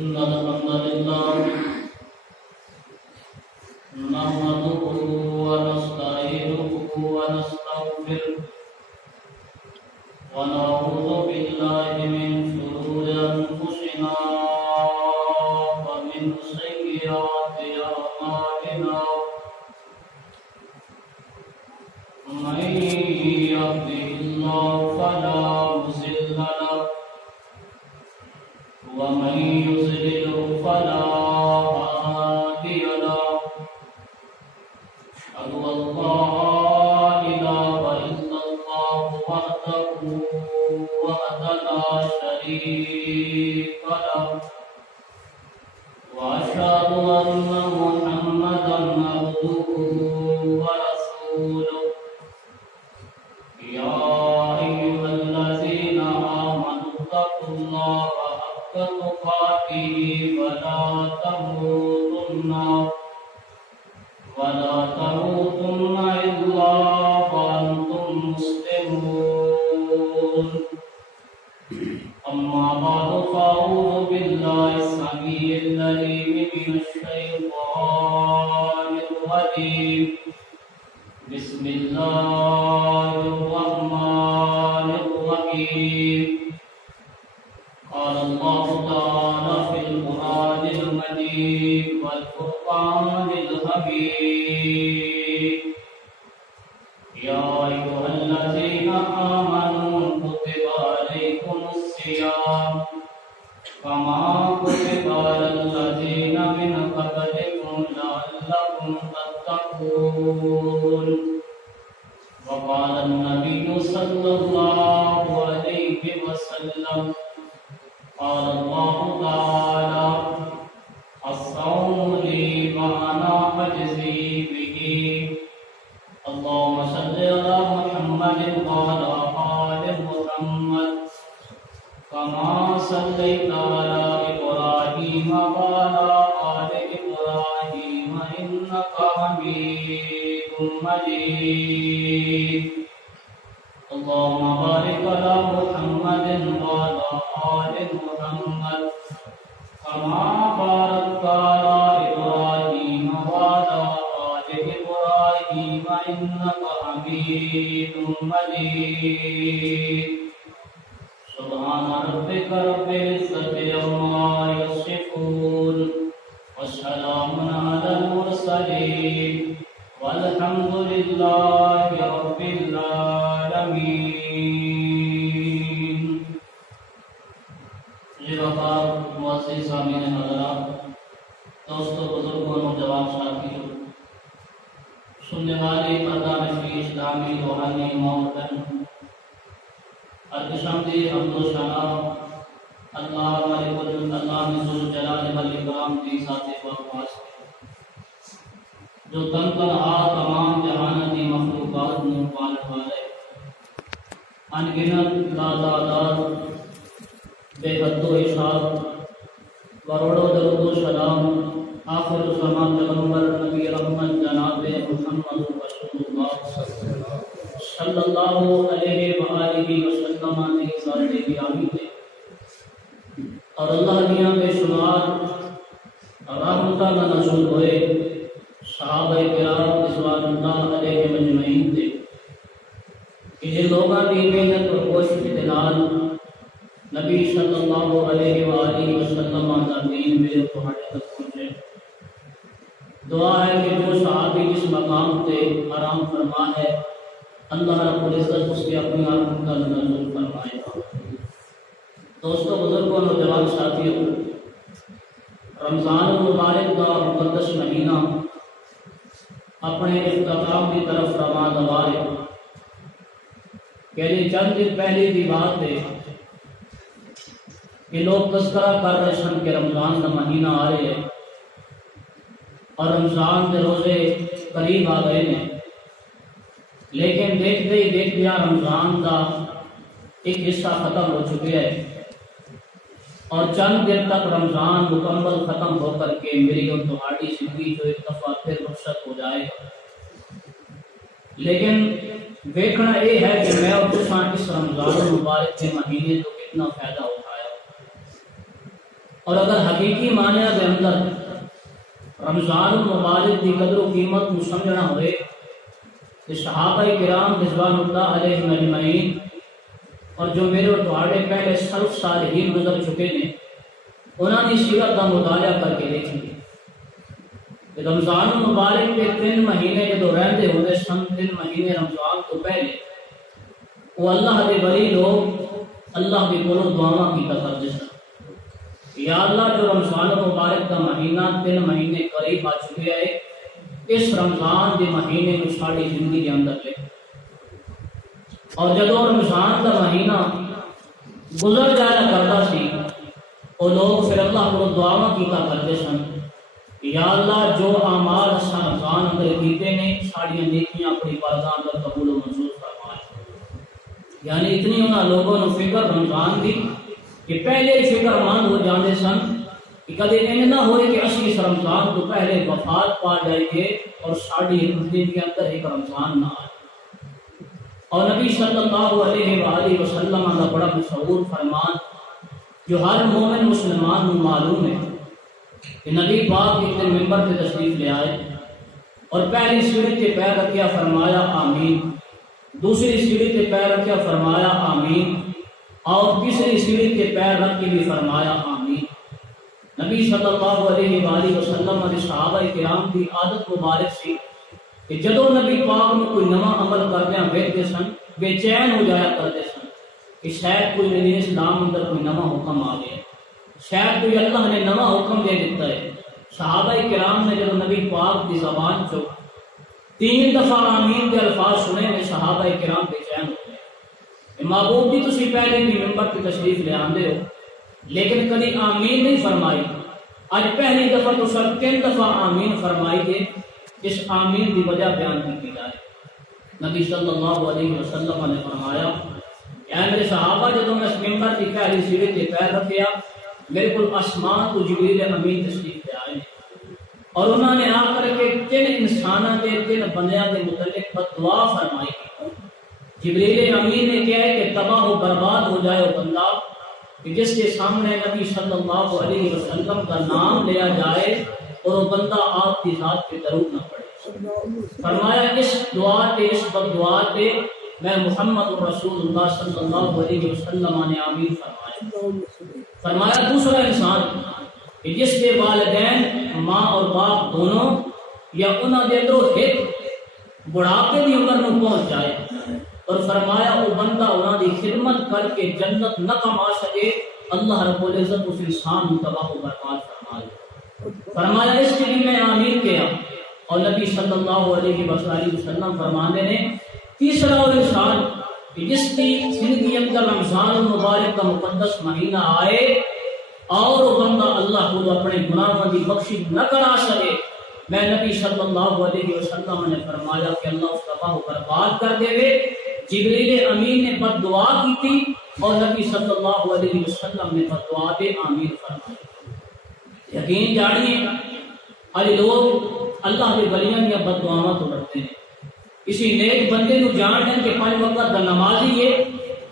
إن الحمد لله نحمده ونستعينه ونستغفره ونعوذ بالله من شرور أنفسنا ومن سيئات أعمالنا من يهده الله فلا مضل له ومن يضلل فلا هادي له أشهد أن لا إله إلا الله وحده لا شريك له وأشهد أن محمدا عبده ورسوله يا أيها الذين آمنوا اتقوا الله حق تقاته ولا تموتن إلا وأنتم مسلمون أما بعد فأعوذ بالله السميع العليم من الشيطان الرجيم بسم الله الرحمن الرحيم قال الله تعالى في القرآن المجيد والفرقان الحميد يا أيها الذين آمنوا كتب عليكم الصيام كما كتب على الذين من قبلكم لعلكم تتقون وقال النبي صلى الله عليه وسلم قال الله تعالى الصوم لي وأنا أجزي به اللهم صل على محمد وعلى آل محمد كما صليت على إبراهيم وعلى آل إبراهيم إنك حميد مجيد اللهم بارك على محمد وعلى آل محمد كما باركت على إبراهيم وعلى آل إبراهيم إنك حميد مجيد سبحان ربك رب العزة عما يصفون وسلام على المرسلين والحمد لله رب العالمين. وقار معزز سامعین حضرات، دوستوں، بزرگوں، نوجوان ساتھیوں، سننے والے پردہ نشین اسلامی روحانی ماؤں القسمتی حمد و ثنا اللہ مالک اللہ ذو الجلال والاکرام کی ذات بقدس جو تن تنہا تمام جہان کی مخلوقات میں پالنے والے ان گنت تعداد بے حد و حساب کروڑوں درود و سلام آخر الزمان پیغمبر نبی رحمت جناب محمد رسول اللہ صلی اللہ علیہ وآلہ وسلم نے ذات گرامی ہے اور اللہ دیا بے شمار رحمتہ نزول ہوئے صحابہ کرام رضوان اللہ علیہ مجمعین تھے کہ جن لوگوں کی محنت اور کوشش کے دلال نبی صلی اللہ علیہ وآلہ وسلم کا دین میرے تمہارے تک پہنچے. دعا ہے کہ جو صحابی جس مقام پہ آرام فرما ہے اللہ رب العزت اس کے اپنی رحمت کا نزول فرمائے. دوستوں، بزرگوں، نوجوان ساتھیوں، رمضان المبارک کا مقدس مہینہ اپنے اختتام کی طرف رواں دوا ہے. یعنی چند دن پہلے کی بات ہے کہ لوگ تذکرہ کر رہے سن کہ رمضان کا مہینہ آ رہے ہیں اور رمضان کے روزے قریب آ گئے ہیں، لیکن دیکھتے ہی دیکھتے رمضان کا ایک حصہ ختم ہو چکے ہے اور چند دن تک رمضان مکمل ختم ہو کر کے میری اور تمہاری زندگی جو ایک دفعہ پھر رخصت ہو جائے گا. لیکن دیکھنا یہ ہے کہ میں اور تساں اس رمضان المبارک کے مہینے تو کتنا فائدہ اٹھایا اور اگر حقیقی معنی کے اندر رمضان المبارک کی قدر و قیمت کو سمجھنا ہوئے کہ صحابہ کرام رضوان اللہ علیہم اجمعین اور جو میرے اور تمہارے پہلے سلف صالحین گزر چکے ہیں انہوں نے سیرت کا مطالعہ کر کے دیکھی کہ رمضان المبارک کے 3 مہینے جو رہتے ہوئے سن 3 مہینے رمضان تو پہلے وہ اللہ کے ولی لوگ اللہ کے کولوں دعاواں کی کرتے سن، یا اللہ جو رمضان المبارک کا مہینہ 3 مہینے قریب آ چکے ہے، اس رمضان کے مہینے کو ساری زندگی کے اندر لے، اور جب رمضان کا مہینہ گزر جایا کرتا سی وہ لوگ پھر اللہ کو دعاواں کیتا کرتے سن، یا اللہ جو اعمال اساں رمضان اندر کیتے نے ساری نیکیاں اپنی بارگاہ اندر قبول و منظور فرما، یعنی اتنی انہاں لوگوں نے فکر رمضان دی کہ پہلے فکر مند ہو جاندے سن کہ کدے ان نہ ہوئے کہ اسی اس رمضان تو پہلے وفات پا جائے گے اور ساری زندگی کے اندر ایک رمضان نہ آئے۔ اور نبی صلی اللہ علیہ وآلہ وسلم کا بڑا مشہور فرمان جو ہر مومن مسلمان کو معلوم ہے کہ نبی پاک ایک دن ممبر پہ تشریف لے آئے اور پہلی سیڑھی کے پیر رکھیا فرمایا آمین، دوسری سیڑھی کے پیر رکھیا فرمایا آمین، اور تیسری سیڑھی کے پیر رکھ کے بھی فرمایا آمین۔ نبی صلی اللہ علیہ وآلہ وسلم نے صحابہ کرام کی عادت مبارک سی کہ جدو نبی پاک میں کوئی نواں عمل کردیا ویکھتے سن بے چین ہو جایا کرتے سن کہ شاید کوئی دین اسلام اندر کوئی نواں حکم آ گیا، شاید کوئی اللہ نے نواں حکم دے دیتا ہے۔ صحابہ کرام نے جب نبی پاک کی زبان چو 3 دفعہ آمین کے الفاظ سنے میں صحابہ کرام بے چین ہو گئے۔ محبوب جی تسی پہلے بھی ممبر کی تشریف لے آندے ہو لیکن کبھی آمین نہیں فرمائی، آج پہلی دفعہ تو سب 3 دفعہ آمین فرمائی گے، اس آمین کی وجہ بیان کی جائے۔ نبی صلی اللہ علیہ وسلم نے فرمایا اے میرے صحابہ جب میں اس ممبر کی پہلی سیڑھی کے پیر رکھیا میرے کو آسمان تو جبریل امین تشریف لے آئے اور انہوں نے آ کر کے 3 انسانوں کے 3 بندیاں کے متعلق بددعا فرمائی۔ جبریل امین نے کہا ہے کہ تباہ و برباد ہو جائے وہ بندہ کہ جس کے سامنے نبی صلی اللہ علیہ وسلم کا نام لیا جائے اور وہ بندہ آپ کی ذات پہ درود نہ پڑے۔ فرمایا اس دعا تے اس بددعا تے میں محمد رسول اللہ صلی اللہ علیہ وسلم نے آمین فرمایا۔ فرمایا دوسرا انسان کہ جس کے والدین ماں اور باپ دونوں یا انہوں نے اندروں ایک بڑھاپے کی عمر میں پہنچ جائے، اور فرمایا وہ بندہ انہوں کی خدمت کر کے جنت نہ کما سکے، اللہ رب العزت اس انسان کو تباہ و برباد فرمائے۔ فرمایا اس کے لیے میں آمین کیا، اور نبی صلی اللہ علیہ وسلم فرمانے نے تیسرا وہ انسان کہ جس کی زندگی اندر رمضان المبارک کا مقدس مہینہ آئے اور وہ بندہ اللہ کو اپنے گناہوں کی بخشش نہ کرا سکے، میں نبی صلی اللہ علیہ وسلم نے فرمایا کہ اللہ اس تباہ و برباد کر دے گے۔ جبریل امین نے بد دعا کی تھی اور نبی صلی اللہ علیہ وسلم نے بد دعا دے آمین فرمایا۔ یقین جانیے علی لوگ اللہ کے ولیاں کی بد دعاواں تو ڈرتے ہیں، کسی نیک بندے کو جان دیں کہ 5 وقت کا نمازی ہے،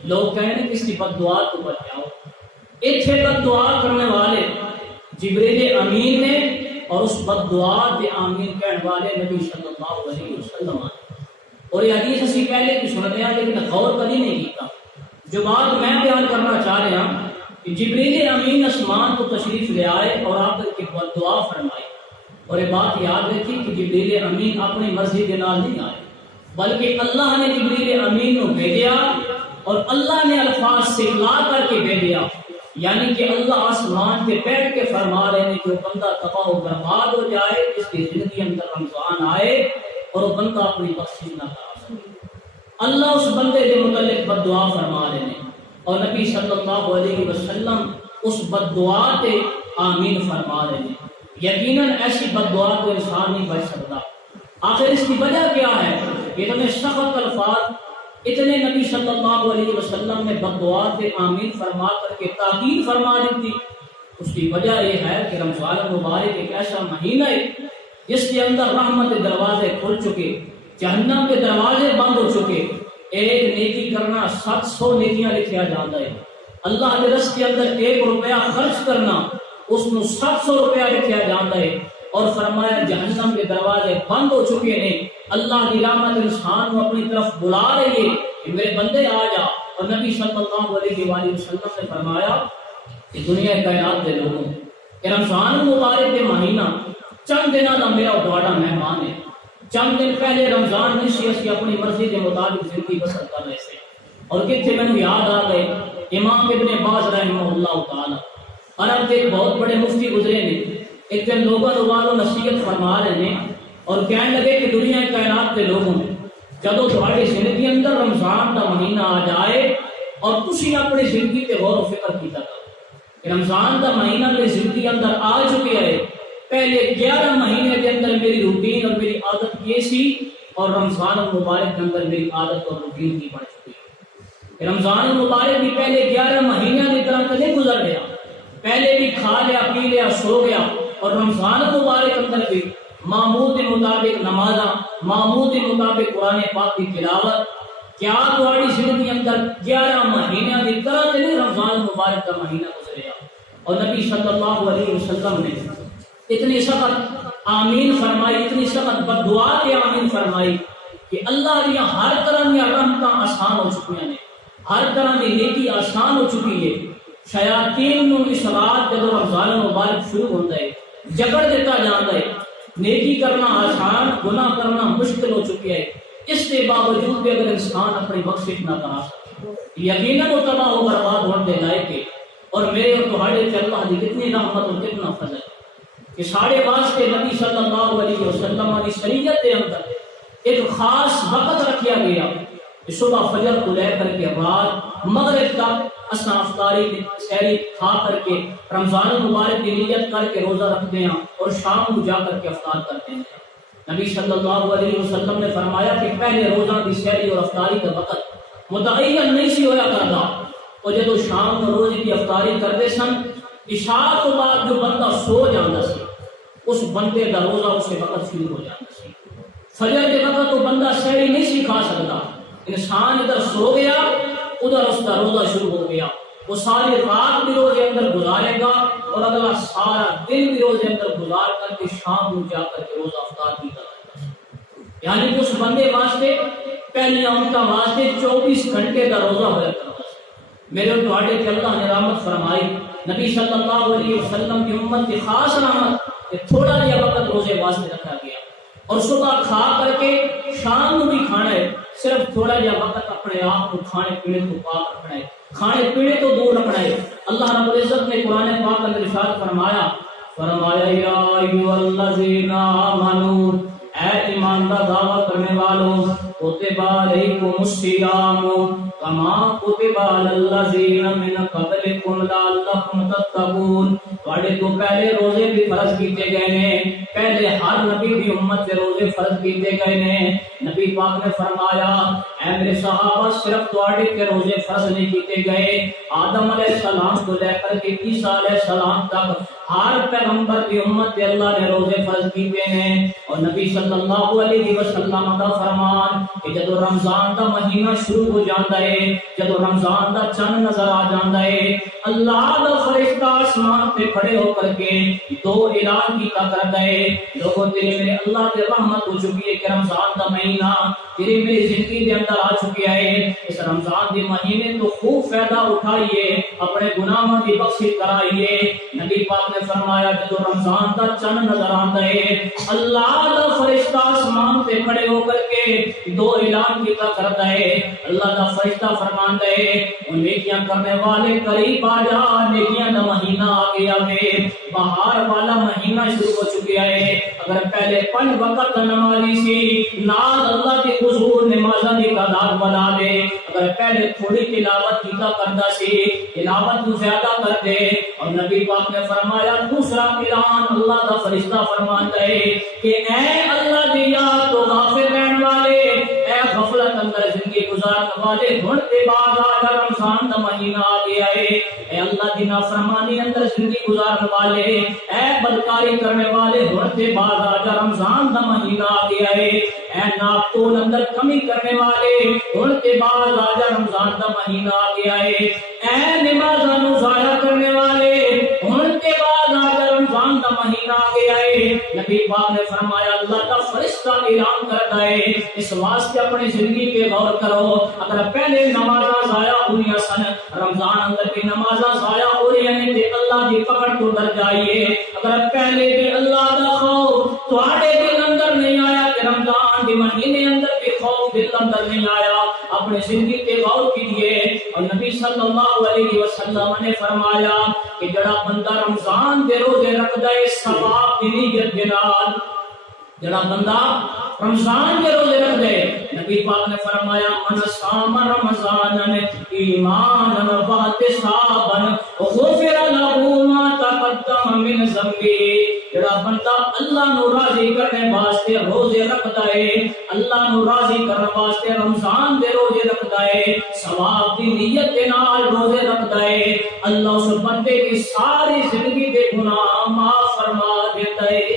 لوگ کہیں کہ اس کی بد دعا تو بچ جاؤ۔ اتنے بد دعا کرنے والے جبریل امین نے اور اس بد دعا دے آمین کہنے والے نبی صلی اللہ علیہ وسلم، اور یہ حدیث اسی پہلے بھی سنتے ہیں لیکن غور کبھی نہیں کیتا۔ جو بات میں بیان کرنا چاہ رہا ہوں کہ جبریل امین آسمان کو تشریف لے آئے اور آپ کی بد دعا فرمائی، اور یہ بات یاد رکھی کہ جبریل امین اپنی مرضی کے نال نہیں آئے بلکہ اللہ نے جبریل امین کو بھیجا اور اللہ نے الفاظ سے لا کر کے بھیجا، یعنی کہ اللہ آسمان کے بیٹھ کے فرما رہے ہیں کہ وہ بندہ تباہ و برباد ہو جائے، اس کی زندگی اندر رمضان آئے اور وہ بندہ اپنی بخشش نہ کرا سکے۔ اللہ اس بندے کے متعلق بد دعا فرما رہے ہیں اور نبی صلی اللہ علیہ وسلم اس بد دعا تے آمین فرما رہے ہیں۔ یقیناً ایسی بد دعا کو انسان نہیں بچ سکتا۔ آخر اس کی وجہ کیا ہے؟ اتنے سخت الفاظ اتنے نبی صلی اللہ علیہ وسلم نے بد دعا تے آمین فرما کر کے تاکید فرما دی تھی۔ اس کی وجہ یہ ہے کہ رمضان المبارک ایک ایسا مہینہ ہے جس کے اندر رحمت کے دروازے کھل چکے، جہنم کے دروازے بند ہو چکے۔ ایک نیکی کرنا 700 نیکیاں لکھیا جاتا ہے۔ اللہ کے راستے کے اندر 1 روپیہ خرچ کرنا اس کو 700 روپیہ لکھیا جاندا ہے اور فرمایا جہنم کے دروازے بند ہو چکے ہیں، اللہ کی رحمت انسان کو اپنی طرف بلا رہی ہے کہ میرے بندے آ جا۔ اور نبی صلی اللہ علیہ وآلہ وسلم نے فرمایا کہ دنیا کائنات کے لوگوں کہ رمضان مبارک کے مہینہ چند دنوں کا میرا بڑا مہمان ہے، چند دن پہلے رمضان میں اسی اپنی مرضی کے مطابق زندگی بسر کر رہے تھے، اور کتنے میں یاد آ گئے امام ابن باز رحمہ اللہ تعالی عرب کے بہت بڑے مفتی گزرے نے، ایک دن لوگوں والوں نصیحت فرما رہے ہیں اور کہنے لگے کہ دنیا کائنات کے لوگوں جدو تمہاری زندگی اندر رمضان کا مہینہ آ جائے اور تسی اپنی زندگی پہ غور و فکر کیتا کرو کہ رمضان کا مہینہ میری زندگی اندر آ چکی ہے، پہلے 11 مہینے کے اندر میری روٹین اور میری عادت یہ سی، اور رمضان المبارک کے اندر میری عادت اور روٹین کی بڑھ چکی ہے۔ رمضان المبارک بھی پہلے 11 مہینے کی طرح کدے گزر گیا، پہلے بھی کھا لیا پی لیا سو گیا، اور رمضان المبارک اندر بھی معمول کے مطابق نمازاں، معمول کے مطابق قرآن پاک کی تلاوت۔ کیا تمہاری زندگی اندر 11 مہینے کی طرح سے نہیں رمضان مبارک کا مہینہ گزریا؟ اور نبی صلی اللہ علیہ وسلم نے اتنی سخت آمین فرمائی، اتنی سخت بد دعا کے آمین فرمائی کہ اللہ دیا ہر طرح کی رحمتاں آسان ہو چکی ہیں، ہر طرح کی نیکی آسان ہو چکی ہے۔ شیاطین نو اس رات جب رمضان مبارک شروع ہوتا ہے جگڑ دیتا جاتا ہے، نیکی کرنا آسان، گناہ کرنا مشکل ہو چکی ہے، اس کے باوجود بھی اگر انسان اپنی بخشش نہ کرا سکے یقیناً وہ تباہ و برباد ہونے لائق ہے۔ اور میرے اور تمہارے سے اللہ کی کتنی رحمت اور کتنا فضل کہ ساڑھے واسطے نبی صلی اللہ علیہ وسلم کی شریعت کے اندر ایک خاص وقت رکھا گیا، صبح فجر کو لے کر کے رات مغرب تک اسنا افطاری سحری کھا کر کے رمضان المبارک کی نیت کر کے روزہ رکھتے ہیں اور شام کو جا کر کے افطار کرتے ہیں۔ نبی صلی اللہ علیہ وسلم نے فرمایا کہ پہلے روزہ کی سحری اور افطاری کا وقت متعین نہیں سی ہویا کرتا، اور جب شام کو روزے کی افطاری کرتے سن عشاء کے بعد جو بندہ سو جاتا سی اس بندے کا روزہ اسے وقت شروع ہو جاتا سی۔ فجر کے وقت تو بندہ سحری نہیں سی کھا سکتا، انسان ادھر سو گیا ادھر اس کا روزہ شروع ہو گیا، وہ ساری رات بھی روزے اندر گزارے گا اور اگلا سارا دن بھی روزے اندر گزار کر کے شام کو جا کر کے روزہ افطار کی کرتا ہے۔ یعنی کہ اس بندے واسطے پہلی امتا واسطے 24 گھنٹے کا روزہ ہوا کرتا ہے۔ میرے اور تمہارے کہ اللہ نے رحمت فرمائی، نبی صلی اللہ علیہ وسلم کی امت کی خاص رحمت کہ تھوڑا جہا وقت روزے واسطے رکھا گیا، اور صبح کھا کر کے شام کو بھی کھانا ہے، صرف تھوڑا جہا وقت اپنے آپ کو کھانے پینے کو پاک رکھنا ہے، کھانے پینے تو دور رکھنا ہے۔ اللہ رب العزت نے قرآن پاک میں ارشاد فرمایا یا ایھا الذین آمنوا، اے ایمان کا دعویٰ کرنے والوں، کتب علیکم الصیام کما کتب علی الذین من قبلکم لعلکم تتقون، تواڈے تو پہلے روزے بھی فرض کیتے گئے ہیں، پہلے ہر نبی کی امت سے روزے فرض کیتے گئے ہیں۔ نبی پاک نے فرمایا اے میرے صحابہ صرف تواڈے کے روزے فرض نہیں کیتے گئے، آدم علیہ السلام کو لے کر کے عیسیٰ علیہ السلام تک ہر پیغمبر کی امت پہ اللہ نے روزے فرض کیتے ہیں۔ اور نبی صلی اللہ علیہ وسلم کا فرمان کہ جب رمضان کا مہینہ شروع ہو جاتا ہے، جب رمضان کا چند نظر آ جاتا ہے، اللہ کا فرشتہ آسمان پہ کھڑے ہو کر کے دو اعلان کی کرتا ہے، لوگوں تیرے میرے اللہ کی رحمت ہو چکی ہے کہ رمضان کا مہینہ تیری میری زندگی کے اندر آ چکی ہے، اس رمضان کے مہینے تو خوب فائدہ اٹھائیے، اپنے گناہوں کی بخشش کرائیے۔ نبی پاک نے فرمایا جب رمضان کا چند نظر آتا ہے، اللہ کا فرشتہ آسمان پہ کھڑے ہو کر کے دو اعلان کی کرتا ہے، اللہ کا فرشتہ فرماتا ہے وہ نیکیاں کرنے والے قریب آ جا، نیکیاں کا مہینہ آ گیا ہے، بہار والا مہینہ شروع ہو چکا ہے۔ اگر پہلے 5 وقت نمازی سی ناز اللہ کے حضور نمازاں کی تعداد بنا دے، اگر پہلے تھوڑی تلاوت کیتا کرتا سی تلاوت کو زیادہ کر دے۔ اور نبی پاک نے فرمایا دوسرا اعلان اللہ کا فرشتہ فرماتا ہے کہ اے اللہ دی یاد تو غافل رہنے والے، اے غفلت اندر زندگی گزارنے والے، ہن کے بعد آج رمضان کا مہینہ آ گیا ہے، اے اللہ دی نافرمانی اندر زندگی گزارنے والے، اے بدکاری کرنے والے، ہن کے بعد آج رمضان کا مہینہ آ گیا ہے، اے ناپتول اندر کمی کرنے والے، ہن کے بعد آج رمضان کا مہینہ آ گیا ہے، اے نمازاں نو ضائع کرنے والے، ہن کے بعد نبی پاک نے فرمایا اللہ کا فرشتہ اعلان کرتا ہے اس واسطے اپنی زندگی پہ غور کرو. اگر پہلے نمازاں ضائع ہوئی سن, رمضان اندر کی نمازاں ضائع ہو رہی ہیں تے اللہ دی پکڑ تو ڈر جائیے. اگر پہلے بھی اللہ دا خوف تواڈے دل اندر نہیں آیا کہ رمضان کے مہینے اندر بھی خوف دل اندر نہیں آیا, اپنی زندگی پہ غور کیجیے. اور نبی صلی اللہ علیہ وسلم نے فرمایا کہ جڑا بندہ رمضان دے روزے رکھدا ہے ثواب دی نیت دے نال, جڑا بندہ رمضان کے روزے رکھ دے, نبی پاک نے فرمایا من صام رمضان ایمانا واحتسابا غفر له ما تقدم من ذنبه. جڑا بندہ اللہ نو راضی کرنے واسطے روزے رکھدا ہے, اللہ نو راضی کرنے واسطے رمضان دے روزے رکھدا ہے, ثواب دی نیت دے نال روزے رکھدا ہے, اللہ اس بندے کی ساری زندگی دے گناہ معاف فرما دیتا ہے.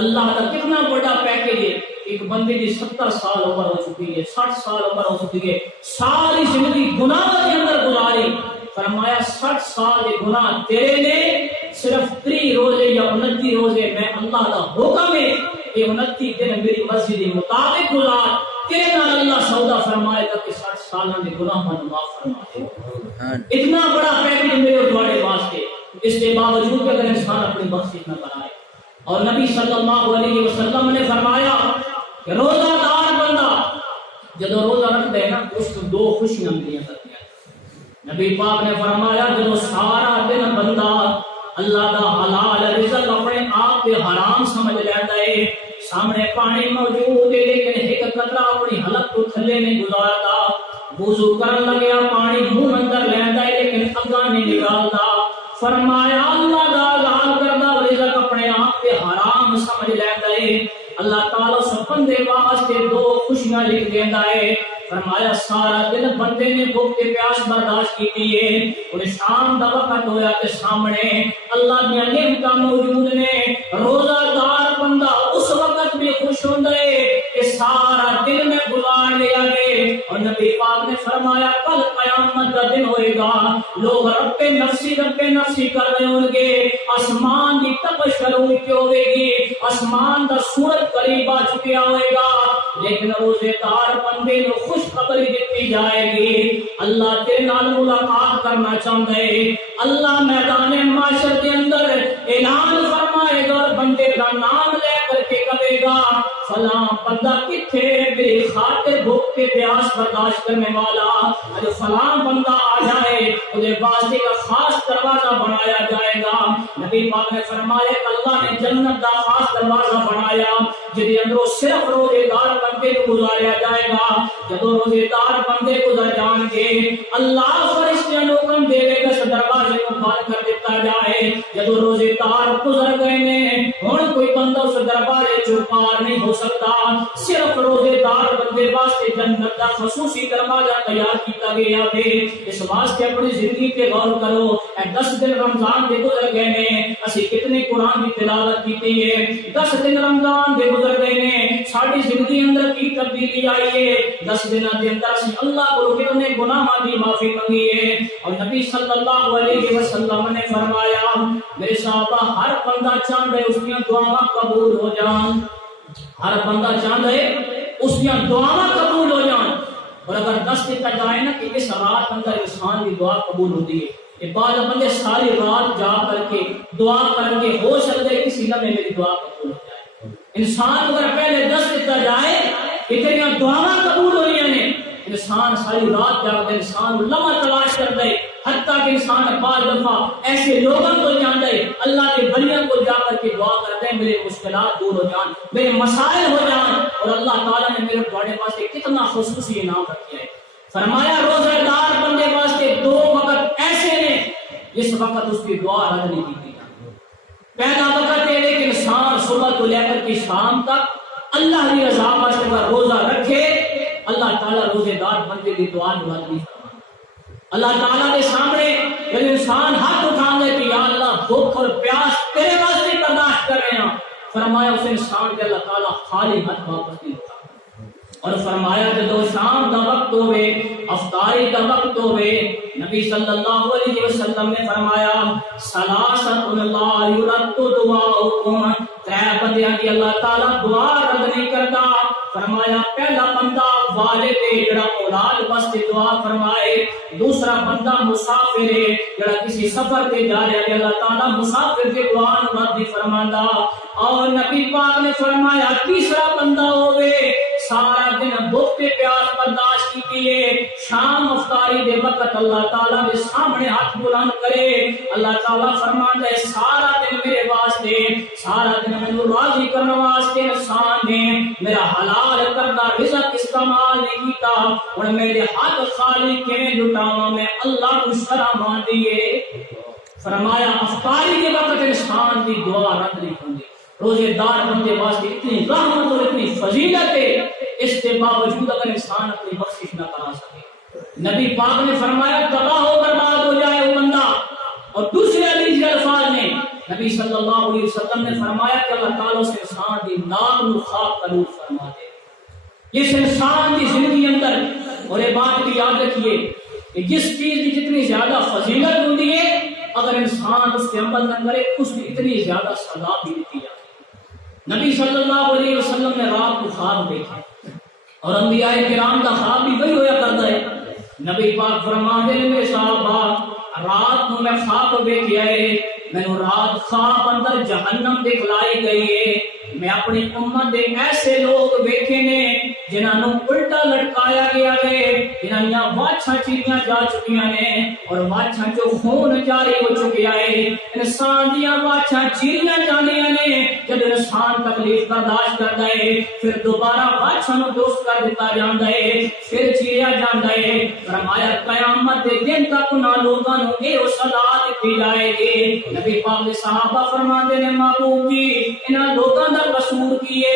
اللہ کا کتنا بڑا پیکیج ہے. ایک بندے کی 70 سال عمر ہو چکی ہے, 60 سال عمر ہو چکی ہے, ساری زندگی گناہ کے اندر گزاری. فرمایا 60 سال کے گناہ تیرے نے صرف 30 روزے یا 29 روزے میں اللہ کا حکم ہے کہ 29 دن میری مرضی کے مطابق گزار, تیرے نال اللہ سودا فرمائے گا کہ 60 سالوں کے گناہ من معاف فرما دے. اتنا بڑا پیکیج میرے اور تمہارے واسطے. اس کے باوجود اگر انسان اپنی بخشش نہ بنائے, اور نبی صلی اللہ علیہ وسلم نے فرمایا کہ روزہ دار بندہ جدو روزہ رکھتا ہے نا اس کو 2 خوشیاں ملیاں کرتی ہیں. نبی پاک نے فرمایا جدو سارا دن بندہ اللہ دا حلال رزق اپنے آپ کے حرام سمجھ لیتا ہے, سامنے پانی موجود ہے لیکن ایک قطرہ اپنی حلق کو تھلے نہیں گزارتا, وضو کرن لگیا پانی منہ اندر لیندا ہے لیکن اگاں نہیں نکالتا. فرمایا اللہ دا حلال کردا رزق اپنے آپ کے حرام سمجھ لیندا ہے, اللہ تعالی اس بندے واسطے 2 خوشیاں لکھ دیندا ہے. فرمایا سارا دن بندے نے بھوک کے پیاس برداشت کی ہے, اور شام دا وقت ہویا تے سامنے اللہ دی نعمتاں موجود نے. روزہ دار بندہ اس وقت بھی خوش ہوندا ہے کہ سارا دن میں گزار لیا گئے. اور نبی پاک نے فرمایا کل قیامت کا دن ہوئے گا, لوگ رب نفسی کر رہے ہوں گے, آسمان کی تپش شروع ہوئے گی, آسمان کا سورج قریب آ چکیا ہوئے گا, لیکن روزے دار بندے نو خوشخبری دیتی جائے گی اللہ تیرے نال ملاقات کرنا چاہتا ہے. اللہ میدان معاشر کے اندر اعلان فرمائے گا اور بندے کا نام لے کر کے کہے گا فلاں بندہ کتھے میری خاطر بھوک کے پیاس برداشت کرنے والا, اگر فلاں بندہ آ جائے انہیں واسطے کا خاص دروازہ بنایا جائے گا. نبی پاک نے فرمایا کہ اللہ نے جنت کا خاص دروازہ بنایا جدی اندروں صرف روزے دار بندے کو گزاریا جائے گا. جب روزے دار بندے گزر جان گے اللہ فرشتیاں کو حکم دے گا کہ اس دروازے کو بند کر دیتا جائے. جب روزے دار گزر گئے نے ہن کوئی بندہ اس دروازے چوں پار نہیں ہو سکتا, صرف روزے دار بندے واسطے جنت کا خصوصی دروازہ تیار کیتا گیا ہے. اس واسطے اپنی زندگی پہ غور کرو. 10 دن رمضان دے گزر گئے نے, اسی کتنے قرآن کی تلاوت کی ہے, 10 دن رمضان دے گزر گئے نے, ساری زندگی اندر کی تبدیلی آئی ہے. 10 دنوں کے اندر اسی اللہ کو کتنے گناہاں دی معافی مانگی ہے. اور نبی صلی اللہ علیہ وسلم نے فرمایا میرے صحابہ ہر بندہ چاہتا ہے اس کی دعاواں قبول ہو جان, ہر بندہ چاہتا ہے اس کی دعاواں قبول ہو جان. اور اگر 10 دیتا جائے نا کہ اس رات اندر انسان کی دعا قبول ہوتی ہے, کہ بعض بندے ساری رات جا کر کے دعا کر کے ہو سکتے کسی لمحے میری دعا قبول ہو جائے. انسان اگر پہلے 10 دیتا جائے اتنی دعاواں قبول ہو رہی ہیں, انسان ساری رات جا کر انسان لمحہ تلاش کرتا ہے, حتیٰ کہ انسان بعض دفعہ ایسے لوگوں کو جانتا ہے اللہ کے ولیوں کو جا کر کے دعا کرتے ہیں میرے مشکلات دور ہو جان, میرے مسائل ہو جان. اور اللہ تعالیٰ نے میرے تمہارے واسطے کتنا خصوصی انعام رکھا ہے. فرمایا روزہ دار بندے واسطے 2 وقت ایسے ہیں جس وقت اس کی دعا رد نہیں کی جاتی. پہلا وقت یہ ہے کہ انسان صبح کو لے کر کے شام تک اللہ کی رضا واسطے روزہ رکھے, اللہ تعالیٰ روزے دار بندے کی دعا رد نہیں فرماتا. اللہ تعالیٰ کے سامنے جب انسان ہاتھ اٹھانے کہ یا اللہ بھوک اور پیاس تیرے واسطے برداشت کر رہے ہیں, فرمایا اس انسان کے اللہ تعالیٰ خالی ہاتھ واپس نہیں ہوتا. اور فرمایا جب شام دا وقت ہوئے, افطاری دا وقت ہوئے, نبی صلی اللہ علیہ وسلم نے فرمایا سلاسۃ لا یرد دعاؤکم, 3 اے بندیاں دی اللہ تعالی دعا رد نہیں کرتا. فرمایا پہلا بندہ والد ہے جڑا اولاد واسطے دعا فرمائے. دوسرا بندہ مسافر ہے جڑا کسی سفر تے جا رہا ہے, اللہ تعالی مسافر دی دعا نو رد نہیں فرماندا. اور نبی پاک نے فرمایا تیسرا بندہ ہوے سارا دن بھوک تے پیاس برداشت کیتی ہے, شام افطاری دے وقت اللہ تعالی دے سامنے ہاتھ بلند کرے, اللہ تعالی فرماندا ہے سارا دن میرے واسطے, سارا دن مینوں راضی کرنے واسطے انسان نے میرا حلال کردہ رزق استعمال نہیں کیتا, ہن میرے ہاتھ خالی کیویں لٹاواں, میں اللہ کو شرم آندی ہے. فرمایا افطاری کے وقت انسان کی دعا رد نہیں ہوندی. روزے دار بندے واسطے اتنی رحمت اور اتنی فضیلت ہے, اس کے باوجود اگر انسان اپنی بخشش نہ کرا سکے, نبی پاک نے فرمایا تباہ و برباد ہو جائے وہ بندہ. اور دوسرے حدیث کے الفاظ میں نبی صلی اللہ علیہ وسلم نے فرمایا کہ اللہ تعالیٰ سے انسان کی ناک نو خاک قلوب فرما دے. اس انسان کی زندگی اندر, اور یہ بات بھی یاد رکھیے کہ جس چیز کی جتنی زیادہ فضیلت ہوتی ہے اگر انسان اس کے عمل نہ کرے اس کی اتنی زیادہ سزا بھی دیتی جاتی ہے. نبی صلی اللہ علیہ وسلم نے رات کو خواب دیکھا, اور انبیاء کرام کا خواب بھی وہی ہویا کرتا ہے. نبی پاک فرماتے ہیں میرے صحابہ رات کو میں خواب دیکھ آئے, میں نے رات خواب اندر جہنم دکھلائی گئی ہے. میں اپنی امت دے ایسے لوگ دیکھے نے جنہاں نوں الٹا لٹکایا گیا ہے, جنہاں واچھاں چیریاں جا چکیاں نے اور واچھاں جو خون جاری ہو چکیا ہے. انسان دیاں واچھاں چیریاں جانیاں نے, جب انسان تکلیف برداشت کرتا ہے پھر دوبارہ واچھاں نوں درست کر دیتا جاندا ہے, پھر چیریا جاندا ہے. فرمایا قیامت دے دن تک انہاں لوگاں نوں اے سزا دتی جائے گی. نبی پاک دے صحابہ فرماندے نے محبوب جی انہاں لوگاں دا قصور کیے؟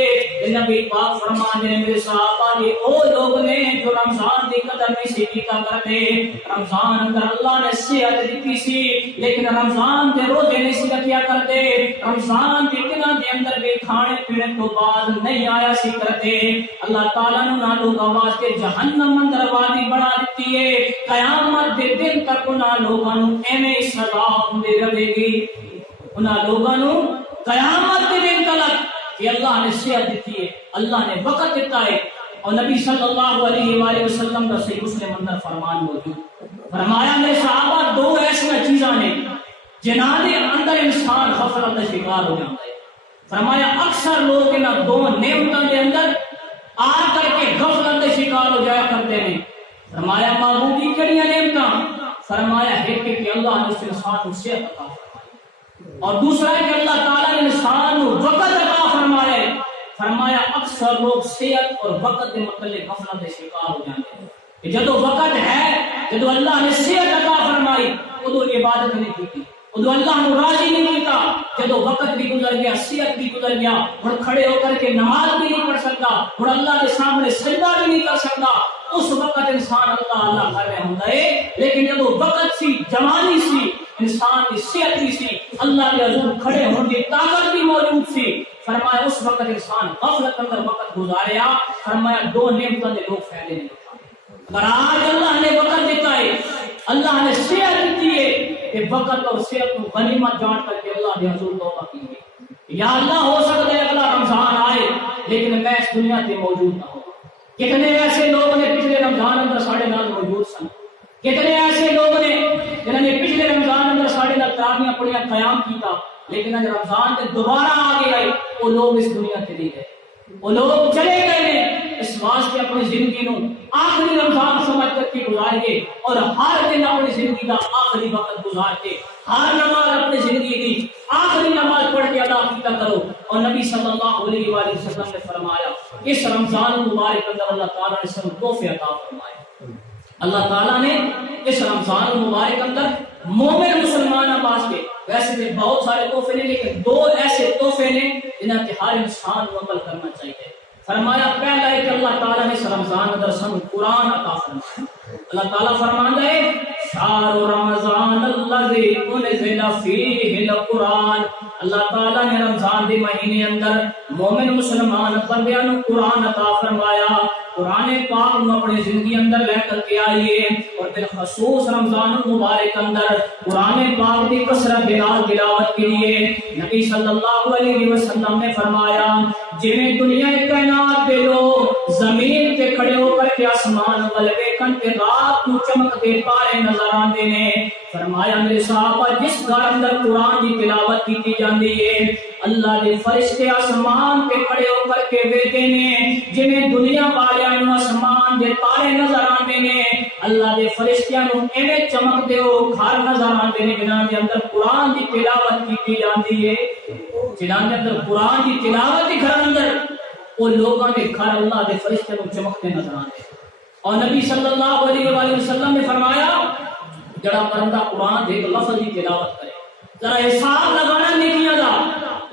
نبی پاک فرماندے نے میرے صحابہ یہ او لوگ نے جو رمضان دی قدر نہیں سی کیتا کرتے. رمضان اندر اللہ نے صحت دتی سی لیکن رمضان دے روزے نہیں سی رکھیا کرتے, رمضان دے دناں دے اندر بھی کھانے پینے تو بعد نہیں آیا سی کرتے. اللہ تعالیٰ نے انہاں لوگاں واسطے جہنم اندر وادی بنا دتی ہے. قیامت دے دن تک انہاں لوگاں نوں ایویں سزا ہوندی رہے گی. انہاں لوگاں نوں قیامت کے دن تک کہ اللہ نے صحت دیتی ہے, اللہ نے وقت دیتا ہے. اور نبی صلی اللہ علیہ وآلہ وسلم کا صحیح مسلم اندر فرمان موجود. فرمایا میرے صحابہ دو ایسی چیزاں نے جنہاں دے اندر انسان غفلت کا شکار ہو جاتا ہے. فرمایا اکثر لوگ ان دو نعمتوں کے اندر آ کر کے غفلت کا شکار ہو جایا کرتے ہیں. فرمایا محبوب کی کڑیاں نعمتاں؟ فرمایا ہے کہ اللہ نے اس انسان کو صحت عطا فرمائی, اور دوسرا ہے کہ اللہ تعالیٰ نے انسان کو وقت عطا فرمایا ہے. فرمایا اکثر لوگ صحت اور وقت کے متعلق غفلت کے شکار ہو جاتے ہیں کہ جدو وقت ہے, جدو اللہ نے صحت عطا فرمائی ادو عبادت نہیں کی, ادو اللہ نے راضی نہیں کیتا. جدو وقت بھی گزر گیا, صحت بھی گزر گیا, اور کھڑے ہو کر کے نماز بھی نہیں پڑھ سکتا اور اللہ کے سامنے سجدہ بھی نہیں کر سکتا, اس وقت انسان اللہ اللہ کر رہا ہوتا ہے. لیکن جدو وقت سی, جوانی سی, انسان کی صحت بھی سی, اللہ کے حضور کھڑے ہونے کی طاقت بھی موجود سی, فرمایا اس وقت انسان غفلت اندر وقت گزاریا. فرمایا دو نعمتوں کے لوگ فائدے نہیں اٹھاتے. اگر آج اللہ نے وقت دیتا ہے, اللہ نے صحت دیتی ہے, کہ وقت اور صحت کو غنیمت جان کر کے اللہ کے حضور توبہ کیجیے. یا اللہ ہو سکتا ہے اگلا رمضان آئے لیکن میں اس دنیا سے موجود نہ ہوں. کتنے ایسے لوگ نے پچھلے رمضان اندر ساڑھے نال موجود سن, کتنے ایسے لوگ نے جنہوں نے پچھلے رمضان اندر ساڑھے نال تراویحاں پڑھیاں قیام کیتا, لیکن اگر رمضان کے دوبارہ آگے آئے وہ لوگ اس دنیا سے نہیں گئے, وہ لوگ چلے گئے ہیں. اس واسطے اپنی زندگی نو آخری رمضان سمجھ کر کے گزاریے, اور ہر دن اپنی زندگی کا آخری وقت گزار کے ہر نماز اپنی زندگی کی آخری نماز پڑھ کے ادا کیا کرو. اور نبی صلی اللہ علیہ وآلہ وسلم نے فرمایا اس رمضان مبارک اندر اللہ تعالیٰ نے سب تحفے عطا فرمائے. اللہ تعالیٰ نے اس رمضان مبارک اندر مومن مسلمانوں واسطے ویسے تو بہت سارے تحفے ہیں, لیکن دو ایسے تحفے ہیں جنہاں کے ہر انسان کو عمل کرنا چاہیے. فرمایا پہلا ہے کہ اللہ تعالیٰ نے اس رمضان اندر سن قرآن عطا فرمایا. اللہ تعالیٰ فرماندا ہے شہر رمضان الذی انزل فیہ القرآن. اللہ تعالیٰ نے رمضان کے مہینے اندر مومن مسلمان بندیاں نوں قرآن عطا فرمایا. قرآن پاک کو اپنی زندگی اندر لے کر کے آئیے اور بالخصوص رمضان المبارک اندر قرآن پاک کی کثرت تلاوت کیجیے۔ نبی صلی اللہ علیہ وسلم نے فرمایا جویں دنیا کائنات دے لوگ زمین تے کھڑے ہو کر کے آسمان ول ویکھن تے رات نو چمکدے تارے نظر آندے نے، فرمایا میرے صحابہ جس گھر اندر قرآن کی تلاوت کی جاندی ہے اللہ دے فرشتے آسمان تے کھڑے ہو کر کے ویکھدے نے جویں دنیا والیاں نو آسمان دے تارے نظر آندے نے، اللہ دے فرشتیاں نو ایویں چمکدے ہو گھر نظر آندے نے جنہاں دے اندر قرآن کی تلاوت کی جاندی ہے، جنہاں دے اندر قرآن کی تلاوت کی گھر اندر وہ لوگوں کے گھر اللہ دے فرشتے نو چمکتے نظر آندے۔ اور نبی صلی اللہ علیہ وآلہ وسلم نے فرمایا جڑا بندہ قرآن دے ایک لفظ کی تلاوت کرے، ذرا حساب لگانا نیکیاں دا،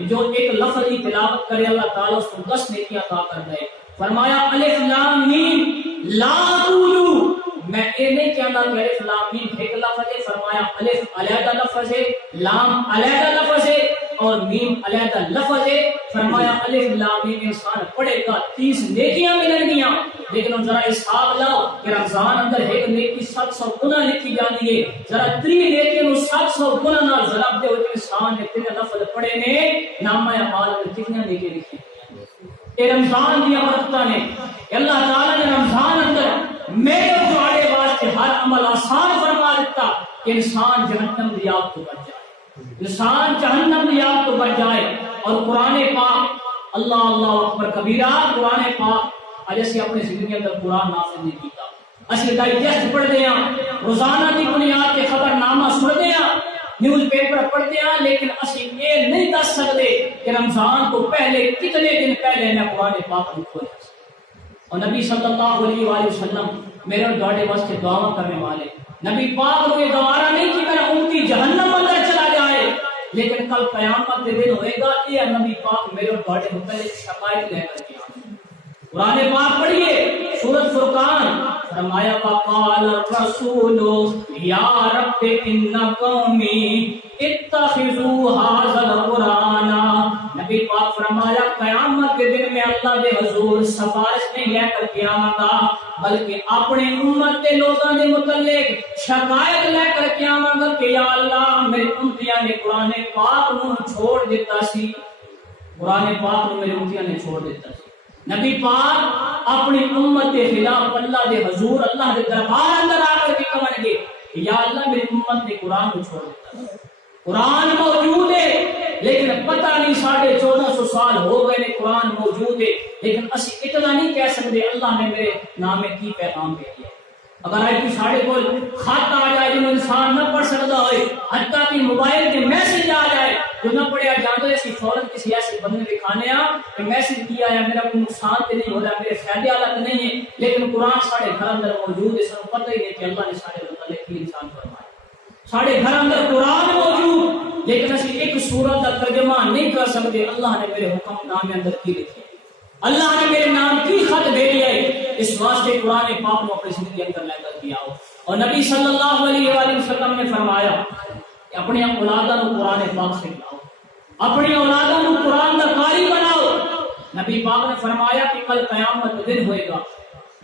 جو ایک لفظ کی تلاوت کرے اللہ تعالیٰ اس کو 10 نیکیاں عطا کر دے۔ فرمایا الف لام میم لا تقولوا، میں یہ نہیں کہنا کہ الف لام میم ایک لفظ ہے، فرمایا الف علیحدہ لفظ ہے، لام علیحدہ لفظ ہے اور میم علیحدہ لفظ ہے، فرمایا الف لام میم انسان پڑھے گا 30 نیکیاں ملیں گیاں، لیکن ذرا حساب لاؤ کہ رمضان اندر ایک نیکی 700 گنا لکھی جاتی ہے، ذرا 3 نیکیاں نو 700 گنا نال ضرب دے ہوئے انسان نے 3 لفظ پڑھے نے نامہ اعمال میں کتنی نیکی لکھی۔ یہ رمضان دی برکتاں نے، اللہ تعالیٰ نے رمضان اندر میرے تمہارے واسطے ہر عمل آسان فرما دیتا کہ انسان جہنم دی آگ تو بچ جائے، انسان جہنم دی آگ تو بچ جائے۔ اور قرآن پاک اللہ اللہ اکبر کبیرہ، قرآن پاک اج اسی اپنی زندگی اندر قرآن نافذ نہیں کیتا، اسی ڈائجسٹ پڑھتے ہیں، روزانہ کی بنیاد تے خبر نامہ سنتے ہیں، نیوز پیپر پڑھتے ہیں، لیکن اسی یہ نہیں دس سکتے کہ رمضان کو پہلے کتنے دن پہلے میں قرآن پاک کو کھولا۔ اور نبی صلی اللہ علیہ وآلہ وسلم میرے اور تواڈے واسطے دعا کرنے والے، نبی پاک نے گوارا نہیں کہ میرا امتی جہنم اندر چلا جائے، لیکن کل قیامت کے دن ہوئے گا یہ نبی پاک میرے اور تواڈے متعلق شکایت لے کر کے آئے۔ قرآن پاک پڑھیے سورۃ فرقان، فرمایا وقال الرسول یا رب ان قومی اتخذوا ھذا القرآن، نبی پاک فرمایا قیامت کے دن میں اللہ دے حضور سفارش نہیں لے کر کے آواں گا بلکہ اپنے امت کے لوگوں کے متعلق شکایت لے کر کے آواں گا کہ یا اللہ میرے امتیاں نے قرآن پاک نو چھوڑ دیتا سی، قرآن پاک نو میرے امتیاں نے چھوڑ دیتا سی۔ نبی پاک اپنی امت کے خلاف اللہ دے حضور اللہ دے دربار اندر آ کر کے کہن گے کہ یا اللہ میری امت نے قرآن کو چھوڑ دیتا، قرآن موجود ہے لیکن پتہ نہیں 1450 سال ہو گئے نے قرآن موجود ہے، لیکن اسی اتنا نہیں کہہ سکتے اللہ نے میرے نام کی پیغام بھیجا۔ اگر آج کوئی ساڑھے کو خط آ جائے جو انسان نہ پڑھ سکتا ہوئے، حتیٰ کہ موبائل کے میسج آ جائے جو نہ پڑھیا جاتا ہے، اسی فوراً کسی ایسے بندے دکھانے کہ میسج کیا ہے، میرا کوئی نقصان تو نہیں ہو رہا، میرے فائدے والا تو نہیں ہے، لیکن قرآن ساڑھے گھر اندر موجود ہے، سب پتہ ہی ہے کہ اللہ نے ساڑھے متعلق کی انسان فرمایا۔ ساڑھے گھر اندر قرآن موجود لیکن اسی ایک سورت کا ترجمہ نہیں کر سکتے، اللہ نے میرے حکم نامے اندر کی لکھی، اللہ نے میرے نام کی خط بھیجی ہے، اس واسطے قرآن پاک کو اپنی زندگی اندر لے کر کے آؤ۔ اور نبی صلی اللہ علیہ وآلہ وسلم نے فرمایا کہ اپنی اولادوں کو قرآن پاک سے لاؤ، اپنی اولادوں کو قرآن کا قاری بناؤ۔ نبی پاک نے فرمایا کہ کل قیامت دن ہوئے گا،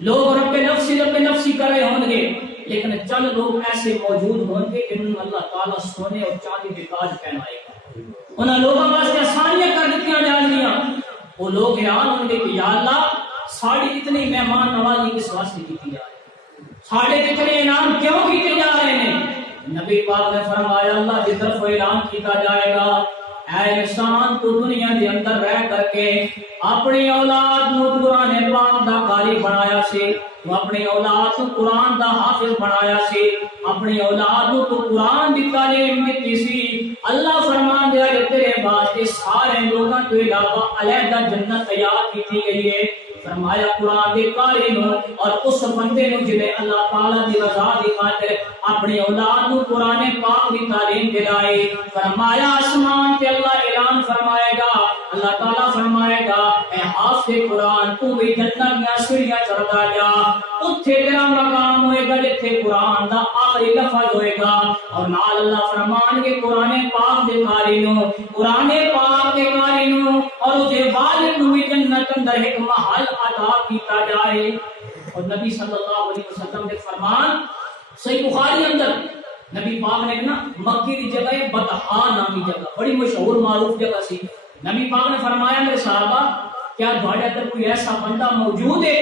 لوگ رب نفسی کر رہے ہوں گے، لیکن چند لوگ ایسے موجود ہوں گے جنہوں نے اللہ تعالیٰ سونے اور چاندی کے تاج پہنائے گا، انہاں لوگوں واسطے آسانیاں کر دیتیاں جان گیاں۔ وہ لوگ حیران ہوں گے کہ یا اللہ ساڑی اتنی مہمان نوازی کس واسطے کی جا رہی ہے، ساڑے اتنے انعام کیوں کیتے جا رہے ہیں؟ نبی پاک نے فرمایا اللہ کی طرف اعلان کیا جائے گا اے انسان تو دنیا کے اندر رہ کر کے اپنی اولاد نو قرآن پاک دا قاری بنایا سی، تو اپنی اولاد کو قرآن دا حافظ بنایا سی، اپنی اولاد کو قرآن دی تعلیم دیتی سی۔ اللہ فرمان دیا کہ تیرے واسطے سارے لوگوں کے علاوہ علیحدہ جنت تیار کی گئی ہے۔ فرمایا قرآن دے قاری نو اور اس بندے نو جنہیں اللہ تعالیٰ دی رضا دی خاطر اپنی اولاد نو قرآن پاک دی تعلیم دلائے، فرمایا آسمان تے اللہ اعلان فرمائے گا، اللہ تعالیٰ فرمائے گا اے حافظ قرآن تو بھی جنت میں سیڑھیاں چڑھتا جا، اتھے تیرا مقام ہوئے گا جتھے قرآن دا آخری لفظ ہوئے گا. اور نال اللہ فرمان کے قرآن پاک دے قاری نو قرآن پاک دے قاری نو اور اسے والد نو جنت اندر ایک محل عطا کیتا جائے. اور نبی صلی اللہ علیہ وسلم نے فرمان صحیح بخاری اندر نبی پاک نے نا مکی کی جگہ بطحا نامی جگہ بڑی مشہور معروف جگہ سی. نبی پاک نے فرمایا میرے صحابہ کیا تھوڑے اندر کوئی ایسا بندہ موجود ہے